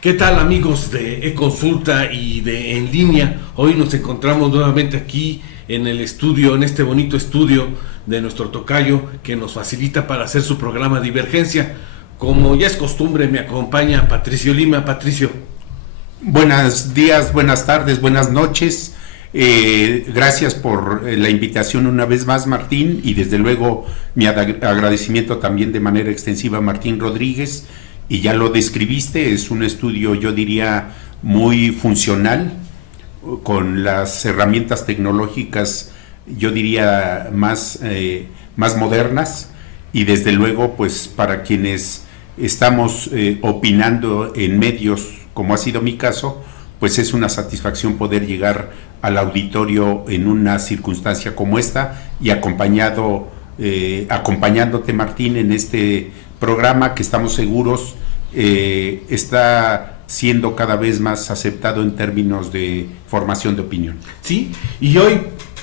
¿Qué tal, amigos de eConsulta y de En Línea? Hoy nos encontramos nuevamente aquí en el estudio, en este bonito estudio de nuestro tocayo que nos facilita para hacer su programa Divergencia. Como ya es costumbre, me acompaña Patricio Lima. Patricio. Buenos días, buenas tardes, buenas noches. Gracias por la invitación una vez más, Martín, y desde luego mi agradecimiento también de manera extensiva a Martín Rodríguez. Y ya lo describiste, es un estudio, yo diría, muy funcional, con las herramientas tecnológicas, yo diría, más modernas, y desde luego, pues para quienes estamos opinando en medios, como ha sido mi caso, pues es una satisfacción poder llegar al auditorio en una circunstancia como esta y acompañándote, Martín, en este programa que estamos seguros está siendo cada vez más aceptado en términos de formación de opinión. Sí, y hoy,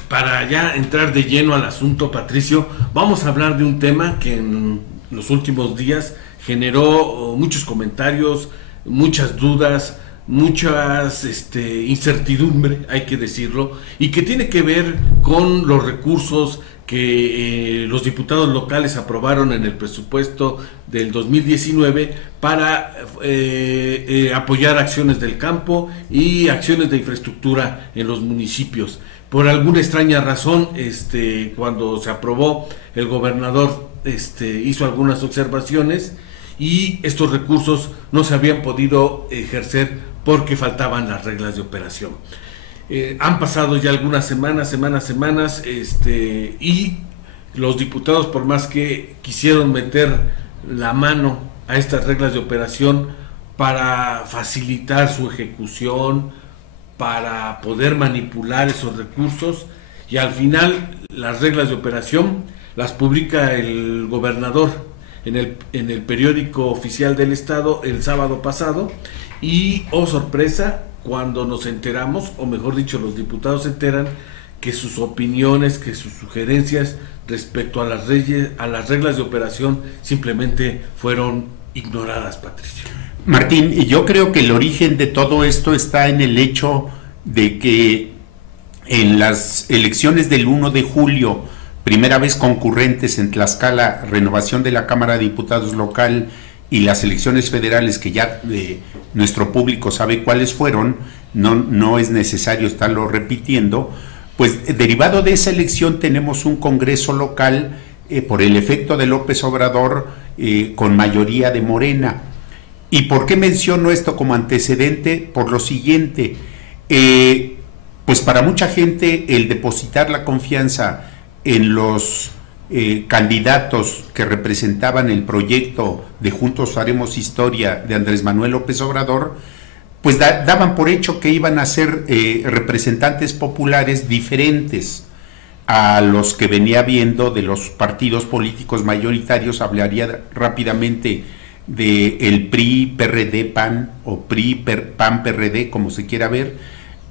para ya entrar de lleno al asunto, Patricio, vamos a hablar de un tema que en los últimos días generó muchos comentarios, muchas dudas, muchas incertidumbre, hay que decirlo, y que tiene que ver con los recursos que los diputados locales aprobaron en el presupuesto del 2019 para apoyar acciones del campo y acciones de infraestructura en los municipios. Por alguna extraña razón, cuando se aprobó, el gobernador hizo algunas observaciones y estos recursos no se habían podido ejercer porque faltaban las reglas de operación. Han pasado ya algunas semanas, y los diputados, por más que quisieron meter la mano a estas reglas de operación para facilitar su ejecución, para poder manipular esos recursos, y al final las reglas de operación las publica el gobernador en el periódico oficial del estado el sábado pasado, y oh sorpresa, cuando nos enteramos, o mejor dicho, los diputados se enteran que sus opiniones, que sus sugerencias respecto a las reglas de operación simplemente fueron ignoradas, Patricio. Martín, yo creo que el origen de todo esto está en el hecho de que en las elecciones del 1 de julio, primera vez concurrentes en Tlaxcala, renovación de la Cámara de Diputados local, y las elecciones federales, que ya nuestro público sabe cuáles fueron, no es necesario estarlo repitiendo, pues derivado de esa elección tenemos un Congreso local por el efecto de López Obrador con mayoría de Morena. ¿Y por qué menciono esto como antecedente? Por lo siguiente, pues para mucha gente el depositar la confianza en los candidatos que representaban el proyecto de Juntos Haremos Historia de Andrés Manuel López Obrador, pues daban por hecho que iban a ser representantes populares diferentes a los que venía viendo de los partidos políticos mayoritarios. Hablaría rápidamente de el PRI, PRD, PAN, o PRI, PAN, PRD, como se quiera ver,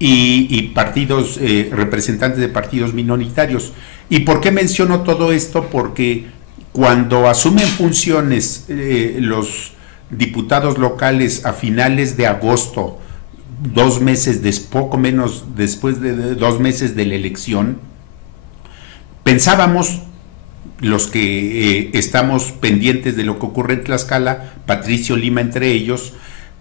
y partidos, representantes de partidos minoritarios. ¿Y por qué menciono todo esto? Porque cuando asumen funciones los diputados locales a finales de agosto, 2 meses, poco menos después de 2 meses de la elección, pensábamos, los que estamos pendientes de lo que ocurre en Tlaxcala, Patricio Lima entre ellos,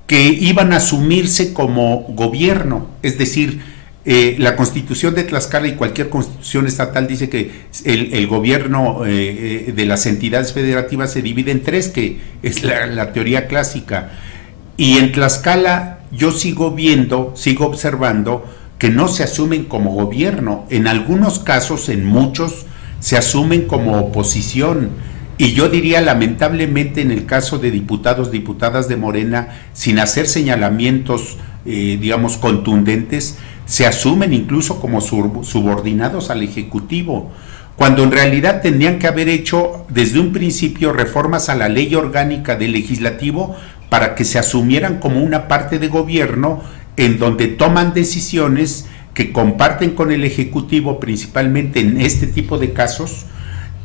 que iban a asumirse como gobierno, es decir, la Constitución de Tlaxcala y cualquier constitución estatal dice que el gobierno de las entidades federativas se divide en 3, que es la teoría clásica. Y en Tlaxcala yo sigo observando que no se asumen como gobierno. En algunos casos, en muchos, se asumen como oposición. Y yo diría, lamentablemente, en el caso de diputados, diputadas de Morena, sin hacer señalamientos, digamos, contundentes, se asumen incluso como subordinados al Ejecutivo, cuando en realidad tendrían que haber hecho desde un principio reformas a la ley orgánica del Legislativo para que se asumieran como una parte de gobierno en donde toman decisiones que comparten con el Ejecutivo, principalmente en este tipo de casos,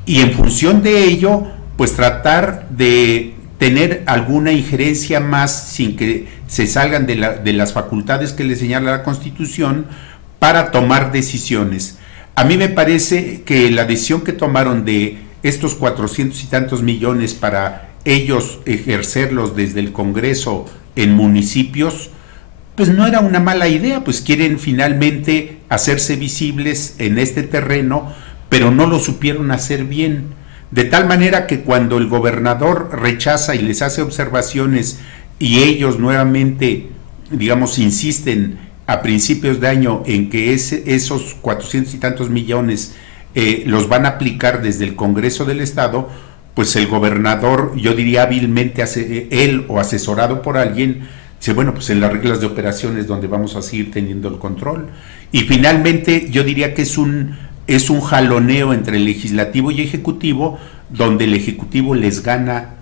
y en función de ello, pues tratar de tener alguna injerencia más sin que se salgan de las facultades que le señala la Constitución para tomar decisiones. A mí me parece que la decisión que tomaron de estos 400 y tantos millones para ellos ejercerlos desde el Congreso en municipios, pues no era una mala idea, pues quieren finalmente hacerse visibles en este terreno, pero no lo supieron hacer bien. De tal manera que cuando el gobernador rechaza y les hace observaciones y ellos nuevamente, digamos, insisten a principios de año en que esos 400 y tantos millones los van a aplicar desde el Congreso del Estado, pues el gobernador, yo diría hábilmente, él o asesorado por alguien, dice, bueno, pues en las reglas de operaciones donde vamos a seguir teniendo el control. Y finalmente yo diría que es un jaloneo entre el legislativo y ejecutivo, donde el ejecutivo les gana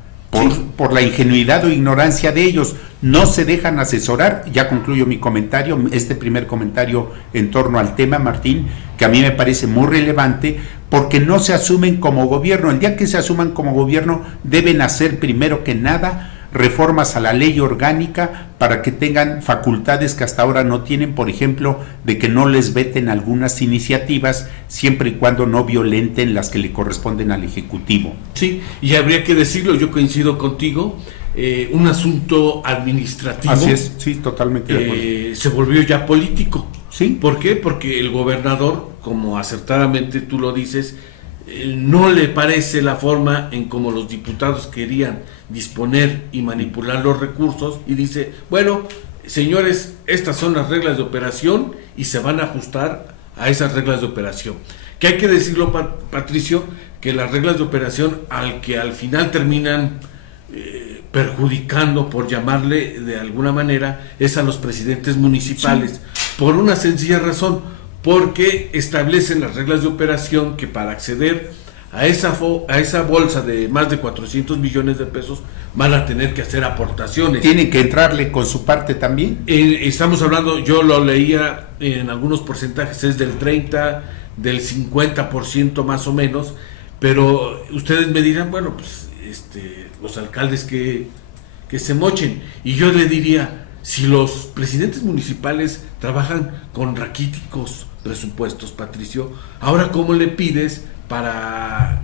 por la ingenuidad o ignorancia de ellos. No se dejan asesorar. Ya concluyo mi comentario, este primer comentario en torno al tema, Martín, que a mí me parece muy relevante, porque no se asumen como gobierno. El día que se asuman como gobierno deben hacer primero que nada reformas a la ley orgánica para que tengan facultades que hasta ahora no tienen, por ejemplo, de que no les veten algunas iniciativas siempre y cuando no violenten las que le corresponden al Ejecutivo. Sí, y habría que decirlo, yo coincido contigo, un asunto administrativo. Así es, sí, totalmente de acuerdo. Se volvió ya político. Sí. ¿Por qué? Porque el gobernador, como acertadamente tú lo dices, no le parece la forma en cómo los diputados querían disponer y manipular los recursos, y dice, bueno, señores, estas son las reglas de operación y se van a ajustar a esas reglas de operación. Que hay que decirlo, Patricio, que las reglas de operación al final terminan perjudicando, por llamarle de alguna manera, es a los presidentes municipales, sí, por una sencilla razón, porque establecen las reglas de operación que para acceder a esa bolsa de más de 400 millones de pesos van a tener que hacer aportaciones. Tienen que entrarle con su parte también. Estamos hablando, yo lo leía en algunos porcentajes, es del 30, del 50% más o menos, pero ustedes me dirán, bueno, pues los alcaldes que se mochen, y yo le diría, si los presidentes municipales trabajan con raquíticos presupuestos, Patricio, ahora ¿cómo le pides para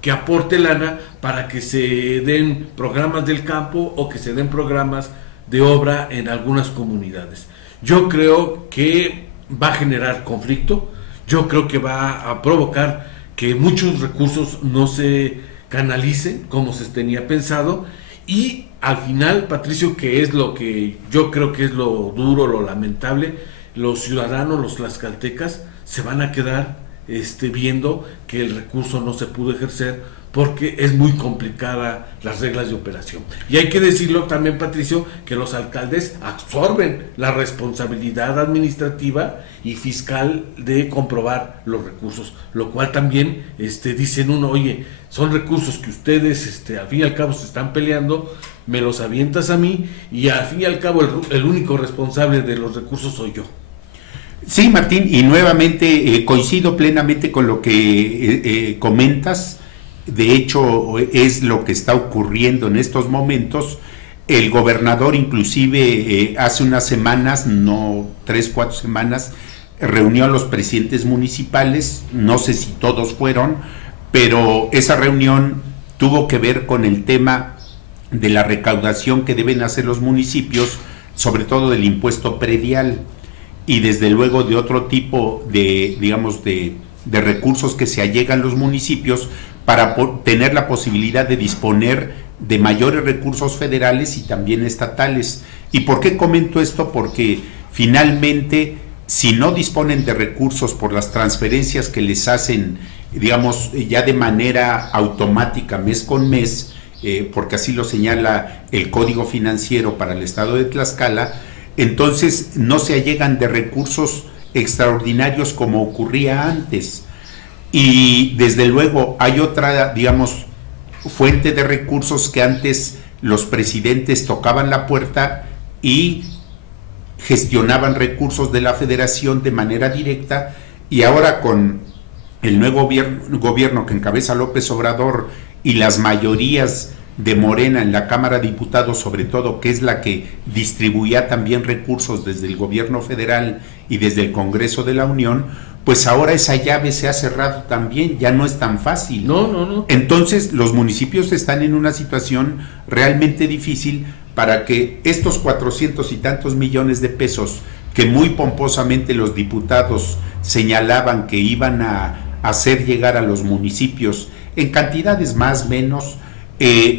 que aporte lana para que se den programas del campo o que se den programas de obra en algunas comunidades? Yo creo que va a generar conflicto, yo creo que va a provocar que muchos recursos no se canalicen como se tenía pensado, y al final, Patricio, que es lo que yo creo que es lo duro, lo lamentable, los ciudadanos, los tlaxcaltecas, se van a quedar viendo que el recurso no se pudo ejercer porque es muy complicada las reglas de operación. Y hay que decirlo también, Patricio, que los alcaldes absorben la responsabilidad administrativa y fiscal de comprobar los recursos, lo cual también dicen uno, oye, son recursos que ustedes al fin y al cabo se están peleando, me los avientas a mí y al fin y al cabo el único responsable de los recursos soy yo. Sí, Martín, y nuevamente coincido plenamente con lo que comentas. De hecho, es lo que está ocurriendo en estos momentos. El gobernador inclusive hace unas semanas, no 3-4 semanas, reunió a los presidentes municipales, no sé si todos fueron, pero esa reunión tuvo que ver con el tema de la recaudación que deben hacer los municipios, sobre todo del impuesto predial y desde luego de otro tipo de, digamos, de recursos que se allegan los municipios para tener la posibilidad de disponer de mayores recursos federales y también estatales. ¿Y por qué comento esto? Porque finalmente, si no disponen de recursos por las transferencias que les hacen, digamos, ya de manera automática mes con mes, porque así lo señala el Código Financiero para el Estado de Tlaxcala, entonces no se allegan de recursos extraordinarios como ocurría antes. Y desde luego hay otra, digamos, fuente de recursos que antes los presidentes tocaban la puerta y gestionaban recursos de la Federación de manera directa, y ahora con el nuevo gobierno que encabeza López Obrador y las mayorías de Morena en la Cámara de Diputados, sobre todo, que es la que distribuía también recursos desde el gobierno federal y desde el Congreso de la Unión, pues ahora esa llave se ha cerrado también, ya no es tan fácil. No. Entonces los municipios están en una situación realmente difícil para que estos 400 y tantos millones de pesos que muy pomposamente los diputados señalaban que iban a hacer llegar a los municipios en cantidades más o menos,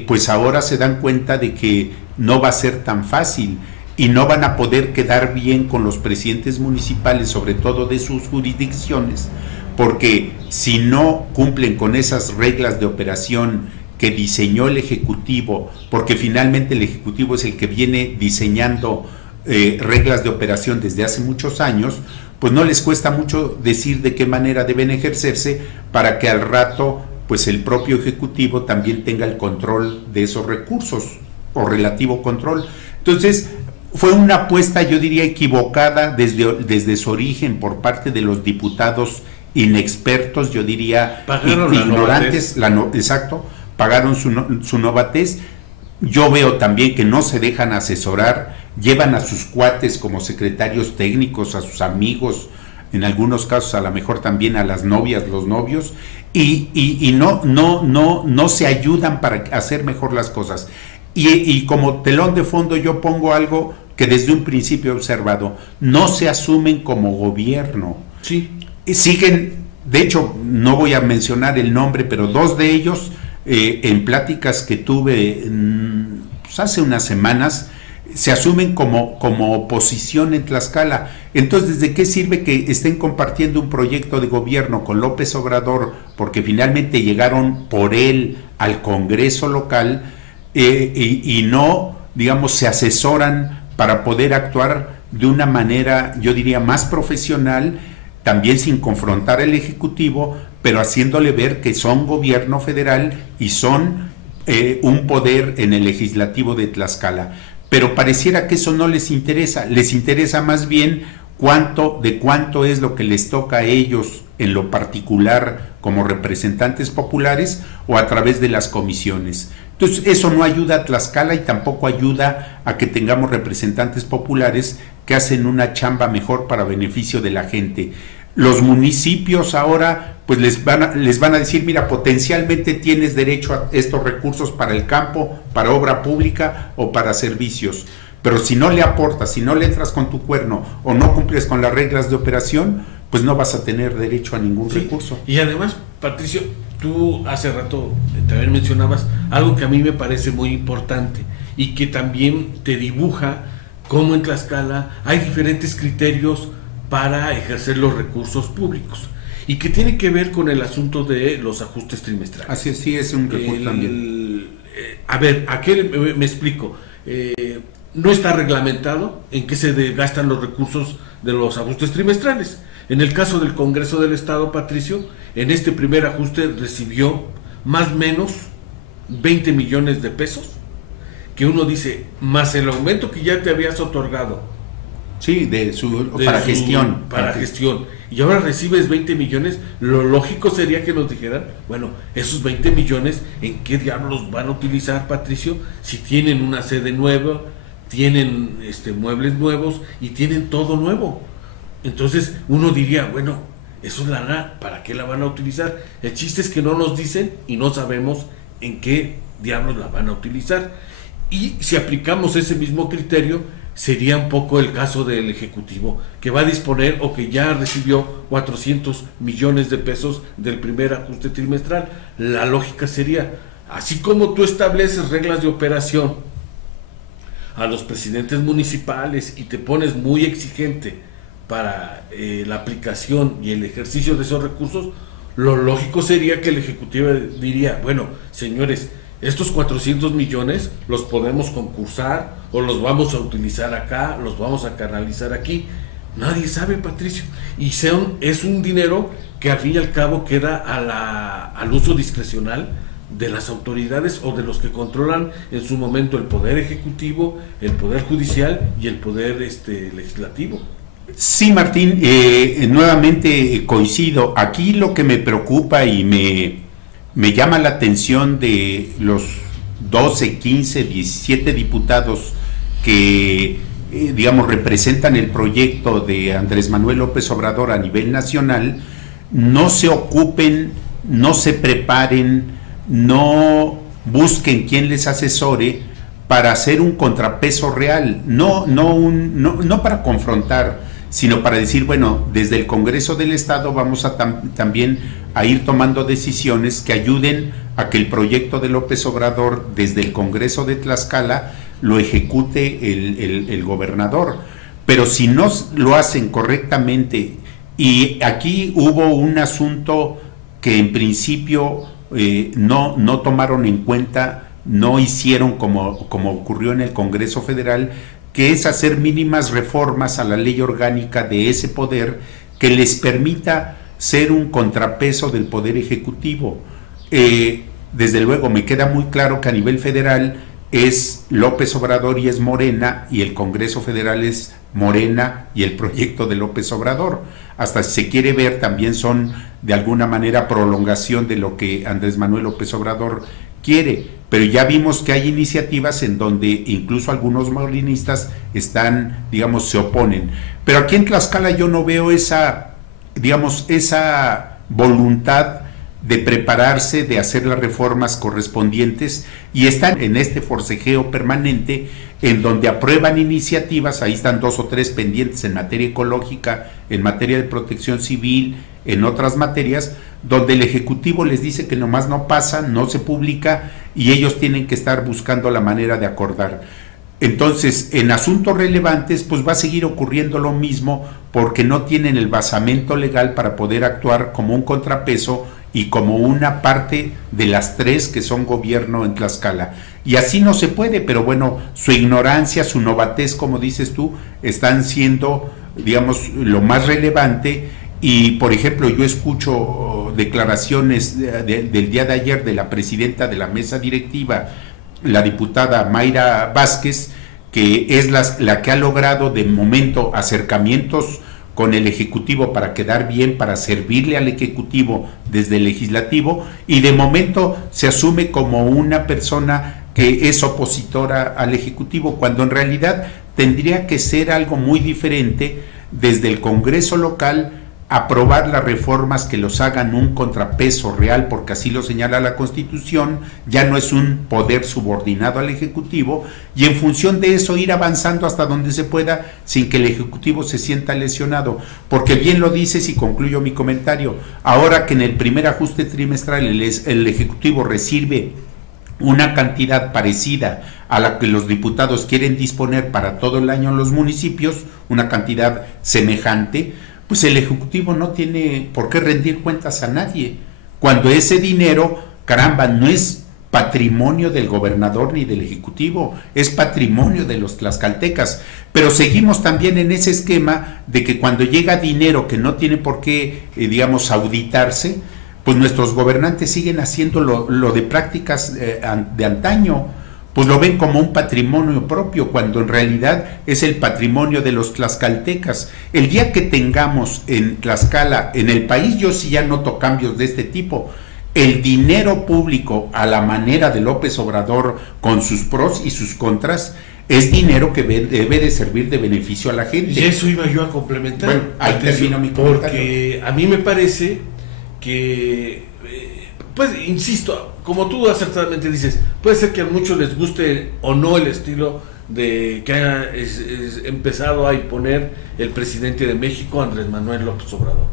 pues ahora se dan cuenta de que no va a ser tan fácil y no van a poder quedar bien con los presidentes municipales, sobre todo de sus jurisdicciones, porque si no cumplen con esas reglas de operación que diseñó el Ejecutivo, porque finalmente el Ejecutivo es el que viene diseñando reglas de operación desde hace muchos años, pues no les cuesta mucho decir de qué manera deben ejercerse para que al rato pues el propio Ejecutivo también tenga el control de esos recursos o relativo control. Entonces fue una apuesta, yo diría, equivocada desde su origen por parte de los diputados inexpertos, yo diría ignorantes, exacto, pagaron su novatez. Yo veo también que no se dejan asesorar, llevan a sus cuates como secretarios técnicos, a sus amigos, en algunos casos a lo mejor también a las novias, los novios, y no se ayudan para hacer mejor las cosas. Y como telón de fondo yo pongo algo que desde un principio he observado: no se asumen como gobierno. Sí. Siguen, de hecho, no voy a mencionar el nombre, pero dos de ellos, en pláticas que tuve pues hace unas semanas, se asumen como oposición en Tlaxcala. Entonces, ¿de qué sirve que estén compartiendo un proyecto de gobierno con López Obrador, porque finalmente llegaron por él al Congreso local, y no, digamos, se asesoran para poder actuar de una manera, yo diría, más profesional, también sin confrontar al Ejecutivo, pero haciéndole ver que son gobierno federal y son un poder en el legislativo de Tlaxcala? Pero pareciera que eso no les interesa más bien cuánto es lo que les toca a ellos en lo particular como representantes populares o a través de las comisiones. Entonces eso no ayuda a Tlaxcala y tampoco ayuda a que tengamos representantes populares que hacen una chamba mejor para beneficio de la gente. Los municipios ahora pues les van a decir: mira, potencialmente tienes derecho a estos recursos para el campo, para obra pública o para servicios, pero si no le aportas, si no le entras con tu cuerno o no cumples con las reglas de operación, pues no vas a tener derecho a ningún recurso. Y además, Patricio, tú hace rato también mencionabas algo que a mí me parece muy importante y que también te dibuja cómo en Tlaxcala hay diferentes criterios para ejercer los recursos públicos, y que tiene que ver con el asunto de los ajustes trimestrales. Así es, sí, es un recurso también. A ver, ¿a qué me explico? No está reglamentado en qué se gastan los recursos de los ajustes trimestrales. En el caso del Congreso del Estado, Patricio, en este primer ajuste recibió más o menos 20 millones de pesos, que uno dice, más el aumento que ya te habías otorgado. Sí, para gestión. Para gestión. Y ahora recibes 20 millones, lo lógico sería que nos dijeran, bueno, esos 20 millones, ¿en qué diablos van a utilizar, Patricio? Si tienen una sede nueva, tienen muebles nuevos y tienen todo nuevo. Entonces uno diría, bueno, eso es lana, ¿para qué la van a utilizar? El chiste es que no nos dicen y no sabemos en qué diablos la van a utilizar. Y si aplicamos ese mismo criterio, sería un poco el caso del Ejecutivo, que va a disponer o que ya recibió 400 millones de pesos del primer ajuste trimestral. La lógica sería, así como tú estableces reglas de operación a los presidentes municipales y te pones muy exigente para la aplicación y el ejercicio de esos recursos, lo lógico sería que el Ejecutivo diría, bueno, señores, estos 400 millones los podemos concursar o los vamos a utilizar acá, los vamos a canalizar aquí. Nadie sabe, Patricio. Y es un dinero que al fin y al cabo queda al uso discrecional de las autoridades o de los que controlan en su momento el poder ejecutivo, el poder judicial y el poder legislativo. Sí, Martín, nuevamente coincido. Aquí lo que me preocupa y me llama la atención de los 12, 15, 17 diputados que, digamos, representan el proyecto de Andrés Manuel López Obrador a nivel nacional, no se ocupen, no se preparen, no busquen quien les asesore para hacer un contrapeso real, no para confrontar, sino para decir, bueno, desde el Congreso del Estado vamos a también a ir tomando decisiones que ayuden a que el proyecto de López Obrador desde el Congreso de Tlaxcala lo ejecute el gobernador. Pero si no lo hacen correctamente, y aquí hubo un asunto que en principio no tomaron en cuenta, no hicieron como ocurrió en el Congreso Federal, que es hacer mínimas reformas a la ley orgánica de ese poder que les permita ser un contrapeso del poder ejecutivo. Desde luego me queda muy claro que a nivel federal es López Obrador y es Morena, y el Congreso Federal es Morena y el proyecto de López Obrador. Hasta si se quiere ver, también son de alguna manera prolongación de lo que Andrés Manuel López Obrador quiere, pero ya vimos que hay iniciativas en donde incluso algunos morenistas están, digamos, se oponen. Pero aquí en Tlaxcala yo no veo esa, digamos, esa voluntad de prepararse, de hacer las reformas correspondientes, y están en este forcejeo permanente en donde aprueban iniciativas. Ahí están 2 o 3 pendientes en materia ecológica, en materia de protección civil, en otras materias, donde el Ejecutivo les dice que nomás no pasa, no se publica, y ellos tienen que estar buscando la manera de acordar. Entonces, en asuntos relevantes, pues va a seguir ocurriendo lo mismo, porque no tienen el basamento legal para poder actuar como un contrapeso y como una parte de las 3 que son gobierno en Tlaxcala. Y así no se puede, pero bueno, su ignorancia, su novatez, como dices tú, están siendo, digamos, lo más relevante. Y, por ejemplo, yo escucho declaraciones del día de ayer de la presidenta de la mesa directiva, la diputada Mayra Vázquez, que es la que ha logrado de momento acercamientos con el Ejecutivo para quedar bien, para servirle al Ejecutivo desde el Legislativo, y de momento se asume como una persona que es opositora al Ejecutivo, cuando en realidad tendría que ser algo muy diferente desde el Congreso local, aprobar las reformas que los hagan un contrapeso real, porque así lo señala la Constitución, ya no es un poder subordinado al Ejecutivo, y en función de eso ir avanzando hasta donde se pueda sin que el Ejecutivo se sienta lesionado, porque bien lo dices, y concluyo mi comentario, ahora que en el primer ajuste trimestral el Ejecutivo recibe una cantidad parecida a la que los diputados quieren disponer para todo el año en los municipios, una cantidad semejante, pues el Ejecutivo no tiene por qué rendir cuentas a nadie, cuando ese dinero, caramba, no es patrimonio del gobernador ni del Ejecutivo, es patrimonio de los tlaxcaltecas. Pero seguimos también en ese esquema de que cuando llega dinero que no tiene por qué, digamos, auditarse, pues nuestros gobernantes siguen haciendo lo de prácticas de antaño, pues lo ven como un patrimonio propio, cuando en realidad es el patrimonio de los tlaxcaltecas. El día que tengamos en Tlaxcala, en el país, yo sí ya noto cambios de este tipo. El dinero público a la manera de López Obrador, con sus pros y sus contras, es dinero que debe de servir de beneficio a la gente. Y eso iba yo a complementar. Bueno, ahí termino mi comentario. Porque a mí me parece que, pues, insisto, como tú acertadamente dices, puede ser que a muchos les guste o no el estilo de que ha empezado a imponer el presidente de México, Andrés Manuel López Obrador,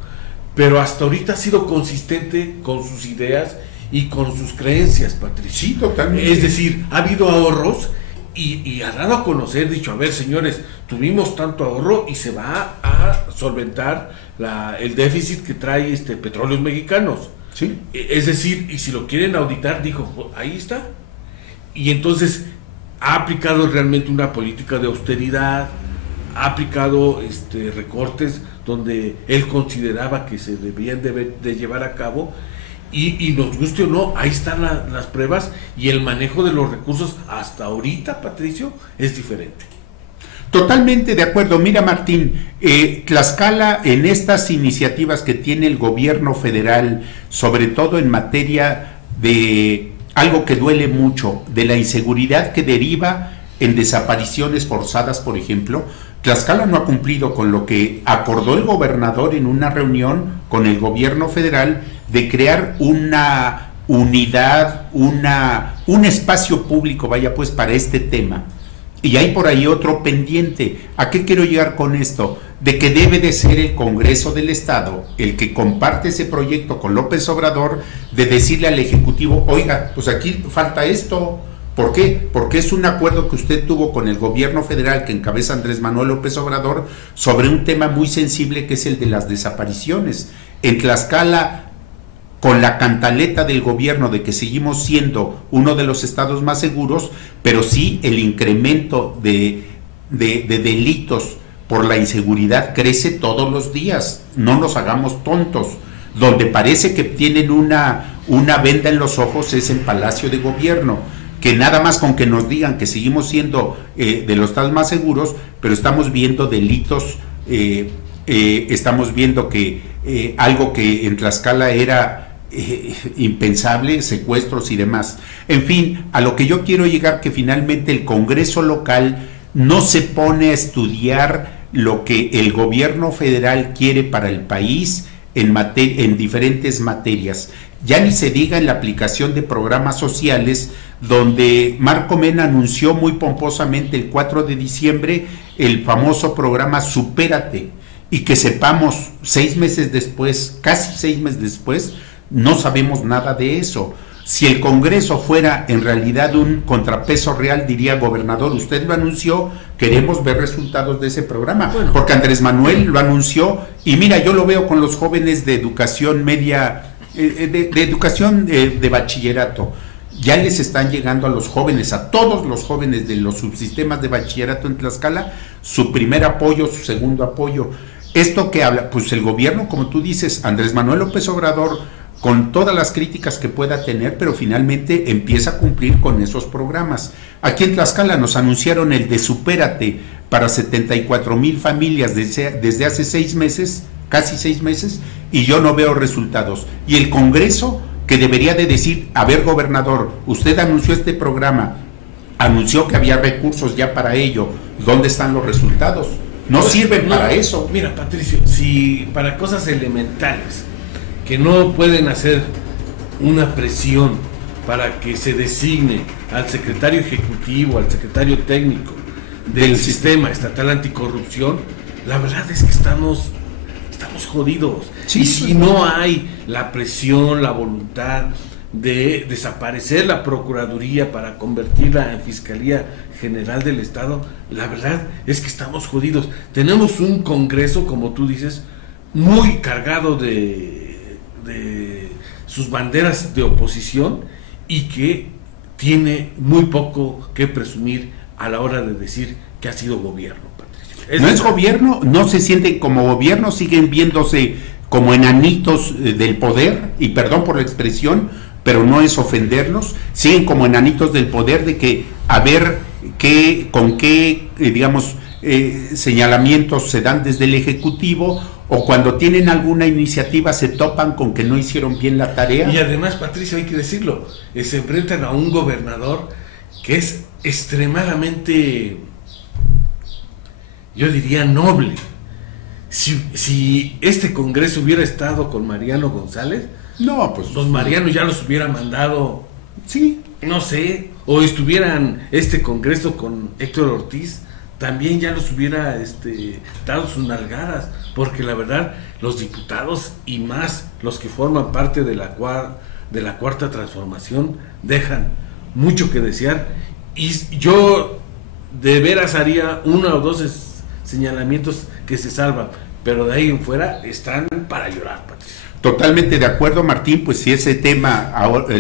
pero hasta ahorita ha sido consistente con sus ideas y con sus creencias, Patricio. Sí, totalmente. Es decir, ha habido ahorros y ha dado a conocer, dicho, a ver, señores, tuvimos tanto ahorro y se va a solventar el déficit que trae Petróleos Mexicanos. Sí. Es decir, y si lo quieren auditar, dijo, ahí está. Y entonces ha aplicado realmente una política de austeridad, ha aplicado recortes donde él consideraba que se debían de llevar a cabo, y nos guste o no, ahí están las pruebas y el manejo de los recursos hasta ahorita, Patricio, es diferente. Totalmente de acuerdo. Mira, Martín, Tlaxcala, en estas iniciativas que tiene el gobierno federal, sobre todo en materia de algo que duele mucho, de la inseguridad que deriva en desapariciones forzadas, por ejemplo, Tlaxcala no ha cumplido con lo que acordó el gobernador en una reunión con el gobierno federal de crear una unidad, un espacio público, vaya pues, para este tema. Y hay por ahí otro pendiente. ¿A qué quiero llegar con esto? De que debe de ser el Congreso del Estado el que comparte ese proyecto con López Obrador, de decirle al Ejecutivo, oiga, pues aquí falta esto. ¿Por qué? Porque es un acuerdo que usted tuvo con el gobierno federal que encabeza Andrés Manuel López Obrador sobre un tema muy sensible que es el de las desapariciones. En Tlaxcala, con la cantaleta del gobierno de que seguimos siendo uno de los estados más seguros, pero sí el incremento de delitos por la inseguridad crece todos los días. No nos hagamos tontos. Donde parece que tienen una venda en los ojos es en Palacio de Gobierno, que nada más con que nos digan que seguimos siendo de los estados más seguros, pero estamos viendo delitos, estamos viendo que algo que en Tlaxcala era impensable, secuestros y demás. En fin, a lo que yo quiero llegar, que finalmente el Congreso local no se pone a estudiar lo que el gobierno federal quiere para el país en diferentes materias. Ya ni se diga en la aplicación de programas sociales, donde Marco Mena anunció muy pomposamente el 4 de diciembre el famoso programa Supérate, y que sepamos 6 meses después, casi 6 meses después, no sabemos nada de eso. Si el Congreso fuera en realidad un contrapeso real, diría: gobernador, usted lo anunció, queremos ver resultados de ese programa. Bueno, porque Andrés Manuel lo anunció, y mira, yo lo veo con los jóvenes de educación media, de educación de bachillerato. Ya les están llegando a los jóvenes, a todos los jóvenes de los subsistemas de bachillerato en Tlaxcala, su primer apoyo, su segundo apoyo. Esto que habla, pues el gobierno, como tú dices, Andrés Manuel López Obrador, con todas las críticas que pueda tener, pero finalmente empieza a cumplir con esos programas. Aquí en Tlaxcala nos anunciaron el de Supérate para 74,000 familias desde hace 6 meses, casi 6 meses, y yo no veo resultados. Y el Congreso, que debería de decir: a ver, gobernador, usted anunció este programa, anunció que había recursos ya para ello, ¿dónde están los resultados? No sirven para eso. Mira, Patricio, si para cosas elementales que no pueden hacer una presión para que se designe al secretario ejecutivo, al secretario técnico del sistema estatal anticorrupción, la verdad es que estamos jodidos. Sí, y si no hay la presión, la voluntad de desaparecer la Procuraduría para convertirla en Fiscalía General del Estado, la verdad es que estamos jodidos. Tenemos un Congreso, como tú dices, muy cargado de sus banderas de oposición, y que tiene muy poco que presumir a la hora de decir que ha sido gobierno, Patricio. No es gobierno, no se sienten como gobierno, siguen viéndose como enanitos del poder, y perdón por la expresión, pero no es ofenderlos, siguen como enanitos del poder, de que a ver con qué digamos señalamientos se dan desde el Ejecutivo, o cuando tienen alguna iniciativa se topan con que no hicieron bien la tarea. Y además, Patricio, hay que decirlo, se enfrentan a un gobernador que es extremadamente, yo diría, noble. Si este Congreso hubiera estado con Mariano González, no, pues los marianos ya los hubiera mandado, sí, no sé, o estuvieran este Congreso con Héctor Ortiz, también ya los hubiera dado sus nalgadas, porque la verdad, los diputados, y más los que forman parte de la Cuarta Transformación, dejan mucho que desear, y yo de veras haría 1 o 2 señalamientos que se salvan, pero de ahí en fuera están para llorar, Patricio. Totalmente de acuerdo, Martín. Pues si ese tema ahora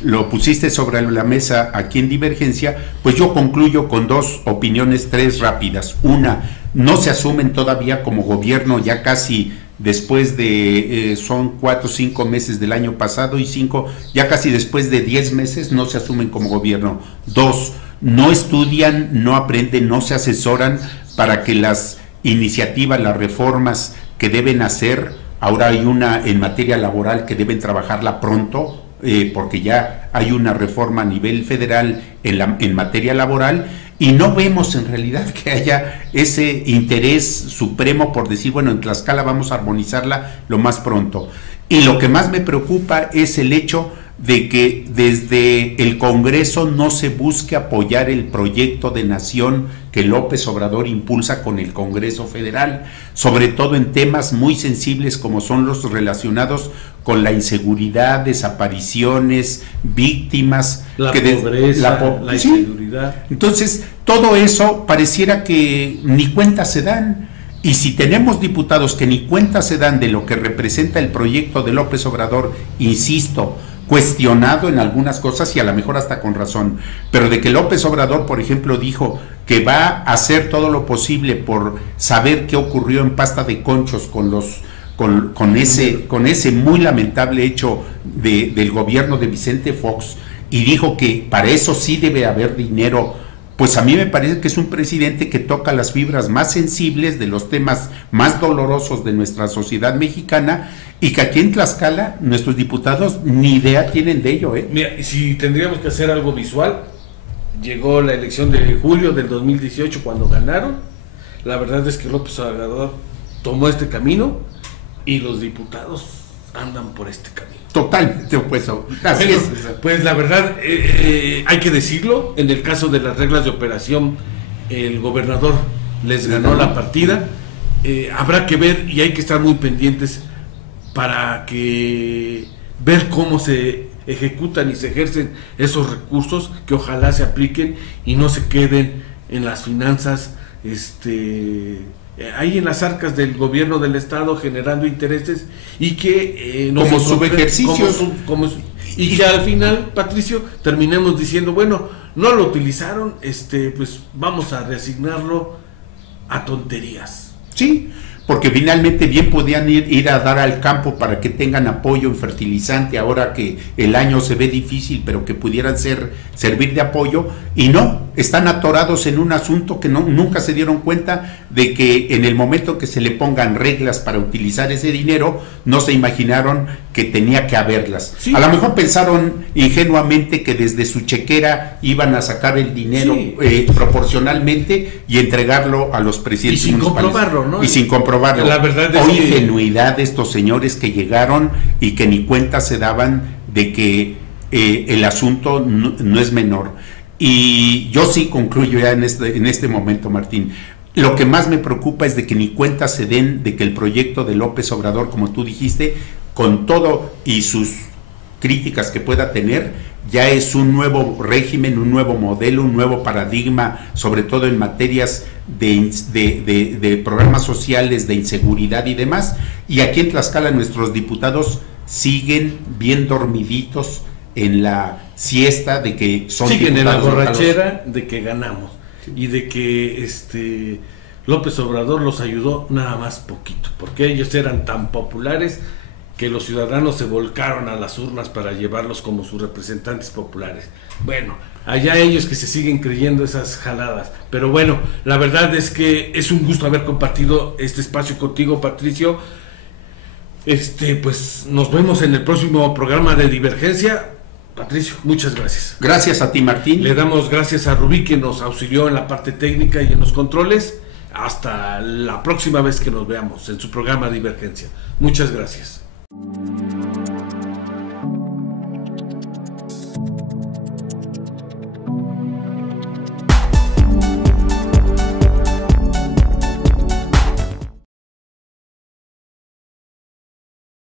lo pusiste sobre la mesa aquí en Divergencia, pues yo concluyo con 2 opiniones, 3 rápidas. Una, no se asumen todavía como gobierno ya casi después de, son 4 o 5 meses del año pasado y 5, ya casi después de 10 meses no se asumen como gobierno. 2, no estudian, no aprenden, no se asesoran para que las iniciativas, las reformas que deben hacer, ahora hay una en materia laboral que deben trabajarla pronto, porque ya hay una reforma a nivel federal en materia laboral, y no vemos en realidad que haya ese interés supremo por decir, bueno, en Tlaxcala vamos a armonizarla lo más pronto. Y lo que más me preocupa es el hecho de que desde el Congreso no se busque apoyar el proyecto de nación que López Obrador impulsa con el Congreso Federal, sobre todo en temas muy sensibles como son los relacionados con la inseguridad, desapariciones, víctimas, la pobreza, la inseguridad. Entonces, todo eso pareciera que ni cuenta se dan. Y si tenemos diputados que ni cuenta se dan de lo que representa el proyecto de López Obrador, insisto, cuestionado en algunas cosas y a lo mejor hasta con razón, pero de que López Obrador, por ejemplo, dijo que va a hacer todo lo posible por saber qué ocurrió en Pasta de Conchos con ese muy lamentable hecho del gobierno de Vicente Fox, y dijo que para eso sí debe haber dinero, pues a mí me parece que es un presidente que toca las fibras más sensibles de los temas más dolorosos de nuestra sociedad mexicana, y que aquí en Tlaxcala nuestros diputados ni idea tienen de ello. Mira, si tendríamos que hacer algo visual, llegó la elección de julio del 2018 cuando ganaron, la verdad es que López Obrador tomó este camino y los diputados andan por este camino. Totalmente opuesto. Así es. Pues la verdad, hay que decirlo, en el caso de las reglas de operación, el gobernador les ganó la partida. Habrá que ver y hay que estar muy pendientes para que ver cómo se ejecutan y se ejercen esos recursos, que ojalá se apliquen y no se queden en las finanzas, ahí en las arcas del gobierno del estado generando intereses, y que como subejercicios, y que al final, Patricio, terminemos diciendo, bueno, no lo utilizaron, pues vamos a reasignarlo a tonterías. Sí, porque finalmente bien podían ir a dar al campo para que tengan apoyo en fertilizante ahora que el año se ve difícil, pero que pudieran servir de apoyo, y no, están atorados en un asunto que nunca se dieron cuenta de que en el momento que se le pongan reglas para utilizar ese dinero, no se imaginaron que tenía que haberlas. Sí. A lo mejor pensaron ingenuamente que desde su chequera iban a sacar el dinero, sí, proporcionalmente, y entregarlo a los presidentes municipales. Comprobarlo, ¿no? Y sin comprobarlo. La verdad es ingenuidad de estos señores que llegaron y que ni cuenta se daban de que el asunto no es menor. Y yo sí concluyo ya en este momento, Martín. Lo que más me preocupa es de que ni cuenta se den de que el proyecto de López Obrador, como tú dijiste, con todo y sus críticas que pueda tener, ya es un nuevo régimen, un nuevo modelo, un nuevo paradigma, sobre todo en materias de programas sociales, de inseguridad y demás. Y aquí en Tlaxcala nuestros diputados siguen bien dormiditos en la siesta de que son siguen en la borrachera de que ganamos, sí, y de que López Obrador los ayudó nada más poquito, porque ellos eran tan populares que los ciudadanos se volcaron a las urnas para llevarlos como sus representantes populares. Bueno, allá ellos que se siguen creyendo esas jaladas, pero bueno, la verdad es que es un gusto haber compartido este espacio contigo, Patricio. Pues nos vemos en el próximo programa de Divergencia. Patricio, muchas gracias. Gracias a ti, Martín. Le damos gracias a Rubí, que nos auxilió en la parte técnica y en los controles. Hasta la próxima vez que nos veamos en su programa Divergencia. Muchas gracias.